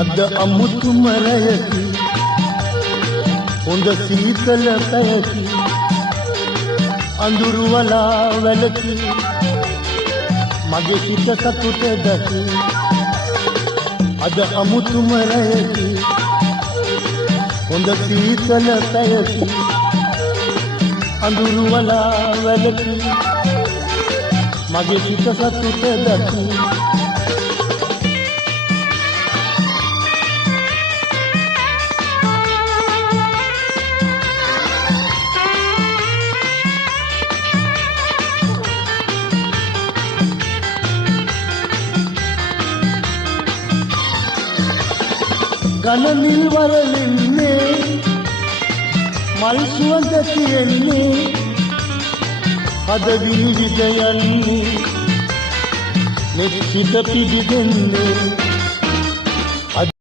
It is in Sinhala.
අද අමුතුම රැයකි හොඳ සීතල පැයකි අඳුරු වලා වැලකි මගේ සිත සතුට දැකි අද අමුතුම රැයකි හොඳ සීතල පැයකි අඳුරු වලා වැලකි මගේ සිත සතුට දැකි ගණනිල් වරලින්නේ මල් සුවඳ තියෙන්නේ අද විවිධ යන්නේ නෙත් සිත පිබිදෙන්නේ